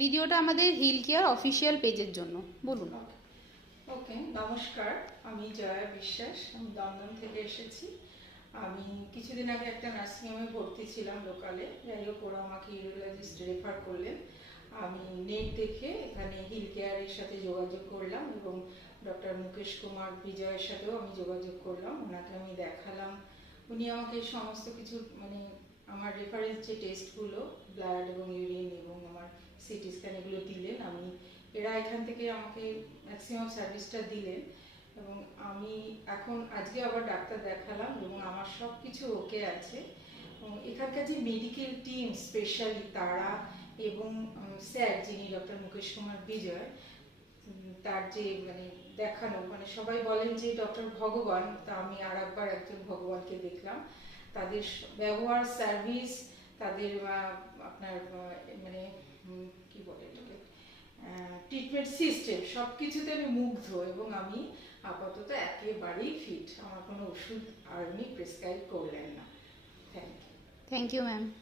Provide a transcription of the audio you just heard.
ভিডিওটা আমাদের hill care official পেজের জন্য। বলুন। ওকে, নমস্কার। আমি জয়া বিশ্বাস, আমি দমদম থেকে এসেছি। আমি কিছুদিন আগে একটা নার্সিংহোমে ভর্তি ছিলাম লোকালে। যাই হোক, ওরা আমাকে ইউরোলজিস্ট রেফার করলেন। আমি নেট দেখে এখানে হিল কেয়ারের সাথে যোগাযোগ করলাম এবং ডক্টর মুকেশ কুমার বিজয়ের সাথেও আমি যোগাযোগ করলাম। ওনাকে আমি দেখালাম। উনি আমাকে সমস্ত কিছু আমার রেফারেন্স যে টেস্টগুলো, ব্লাড এবং ইউরিন এবং আমার সিটি স্ক্যান, এগুলো দিলেন। এরা এখান থেকে আমাকে ম্যাক্সিমাম সার্ভিসটা দিলেন এবং আমি এখন আজকে আবার ডাক্তার দেখালাম এবং আমার সব কিছু ওকে আছে। এবং এখানকার যে মেডিকেল টিম স্পেশালি তারা এবং স্যার যিনি ডক্টর মুকেশ কুমার বিজয়, তার যে দেখানো, সবাই বলেন যে ডক্টর ভগবান, তা আমি আর একবার একজন ভগবানকে দেখলাম। তাদের ব্যবহার, সার্ভিস, তাদের আপনার কি বলে এটাকে, ট্রিটমেন্ট সিস্টেম, সব কিছুতে আমি মুগ্ধ এবং আমি আপাতত একেবারেই ফিট। আমার কোনো ওষুধ আর উনি প্রেসক্রাইব করলেন না। Thank you. Thank you ma'am.